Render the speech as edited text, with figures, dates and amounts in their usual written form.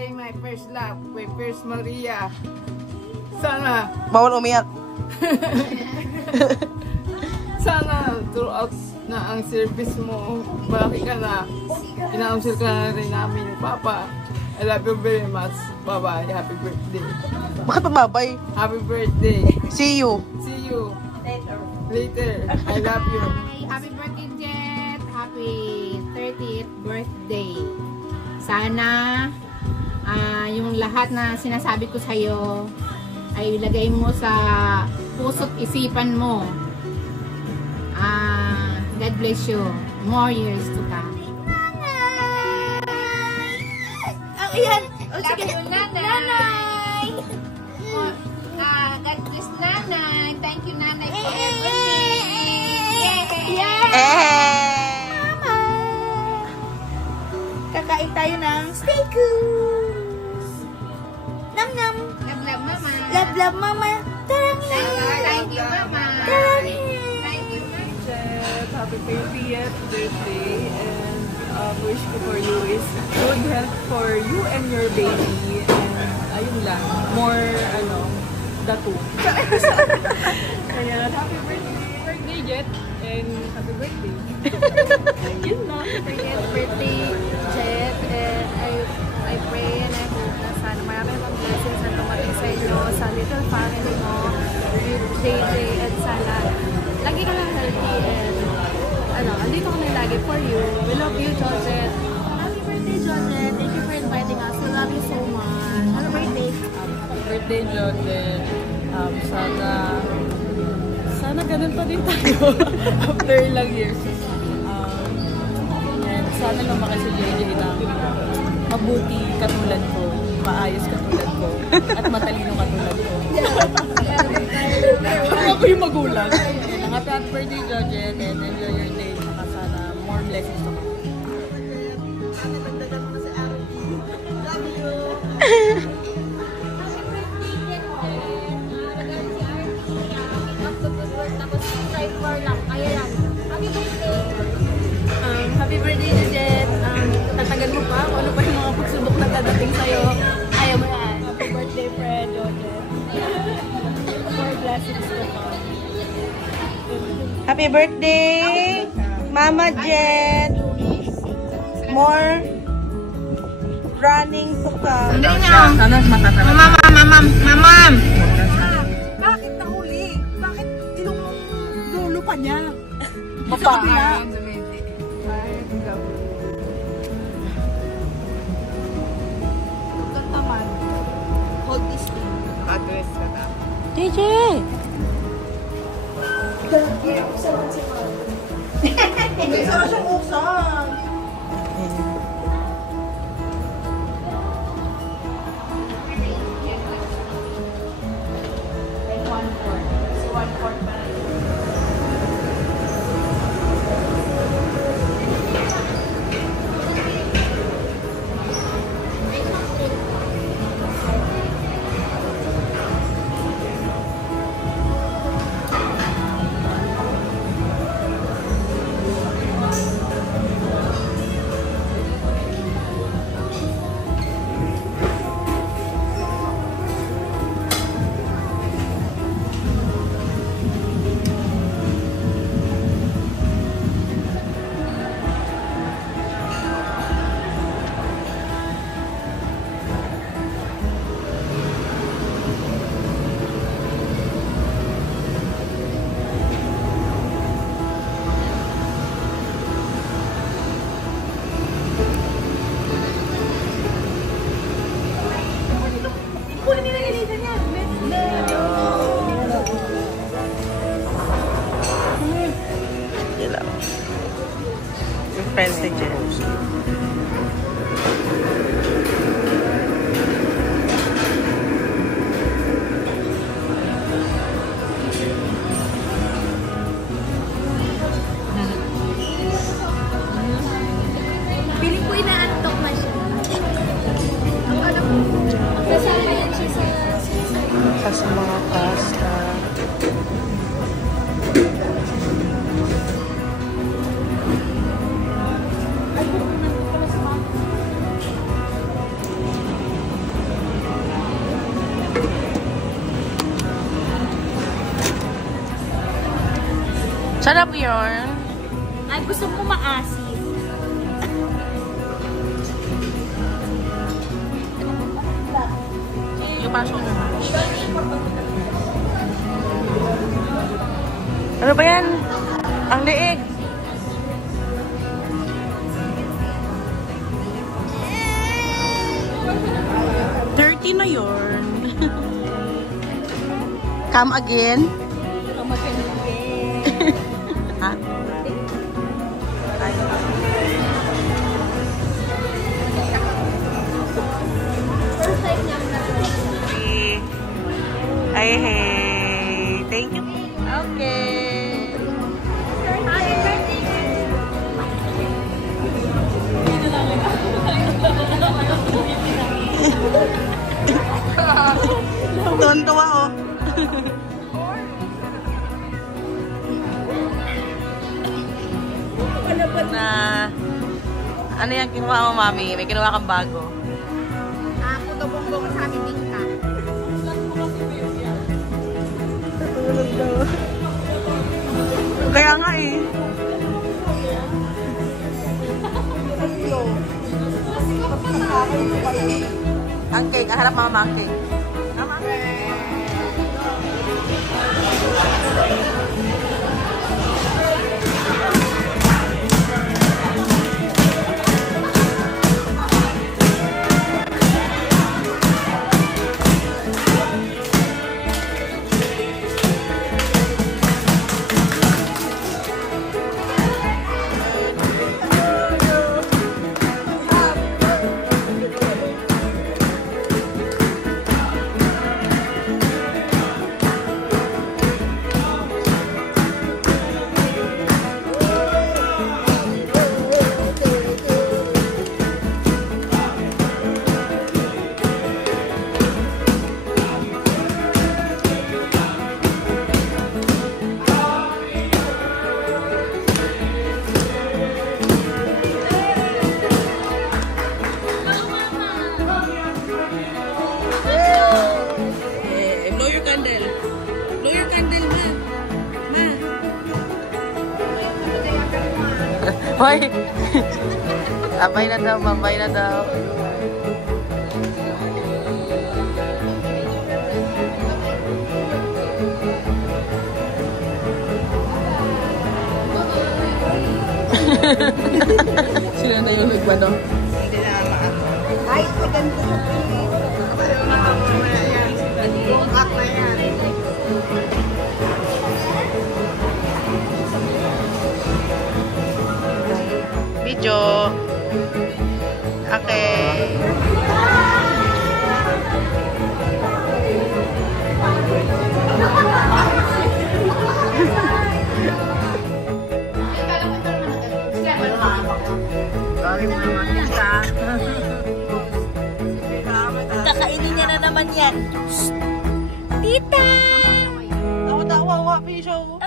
birthday, my first love, my first Maria. Sana. Bawal umiyak. Sana throughout na ang service mo, malaki ka na. Ina-counsel ka na rin namin ni Papa. I love you very much. Bye-bye. Happy birthday. Bakit pababay? Happy birthday. See you. See you. Later. I love you. Happy birthday, Jet. Happy 30th birthday. Sana yung lahat na sinasabi ko sa'yo ay ilagay mo sa puso't isipan mo. God bless you. More years to come. Ayan. Oh, sige. Nanay! Oh, God bless Nanay. Thank you, Nanay, for everything. Mama! Kakain tayo ng steakus. Nam-nam. Love, love, Mama. Love, love, Mama. Thank you, Mama. Thank you, Jeff, happy 30th birthday, and wish ko for you is good health for you and your baby, and ayun lang, more datu. Kaya happy birthday Jet, and happy birthday. Yun no, 30th birthday, Jet. And I pray and I hope na sana marami pang blessings na tumating sa inyo, sa little family mo, with JJ, and sana lagi ka lang healthy, and andito kami lagi for you. We love you, Georgette. Happy birthday, Georgette. Thank you for inviting us. We love you so much. Happy birthday. Happy birthday Georgette. Sana ganun pa din tayo after ilang years. And sana lumaki si JJ na mabuti katulad ko, maayos katulad ko, at matalino katulad ko. Ako yung magulang. Happy birthday Georgette, and enjoy your day. Saka sana more blessings to come. Happy birthday, Jet. Tatagan mo pa kung ano pa yung mga pagsubok na dadating sa'yo. Ayaw mo yan. Happy birthday, friend, Jet. More blessings to come. Happy birthday, Mama Jet. More running to come. Sana matatala. Mama! Bakit nahuli? Bakit ilong dulo pa niya? Papa. Ito naman. Hold this thing. Address ka na. JJ! May sarap siyang uksan. Friends ni Jen. Piling ko inaantok na siya. Ang alam ko. Kasama yan siya Sa mga pasta. Sarap yun. Ay, gusto mo maasim. Yung pasok na. Ano ba yan? Ang liig. $30 na yun. Come again? Come again. Ha? Ay. Ay, hey. Thank you. Okay. Tuwan-tuwa, oh. Na, ano yung kinuha mo, mami? May kinuha kang bago. Puto bongbong sa amin din ka. Kaya nga eh. Ang cake, harap mama ang cake. Mama. Hoy! Abay na daw, mambay na daw. Sila na yung nagbano? Hindi na maano. Kahit maganda sa Yung act na yan. Video. Okay. Kakainin niya na naman yan. Tita! Tawa-tawa, pisyo.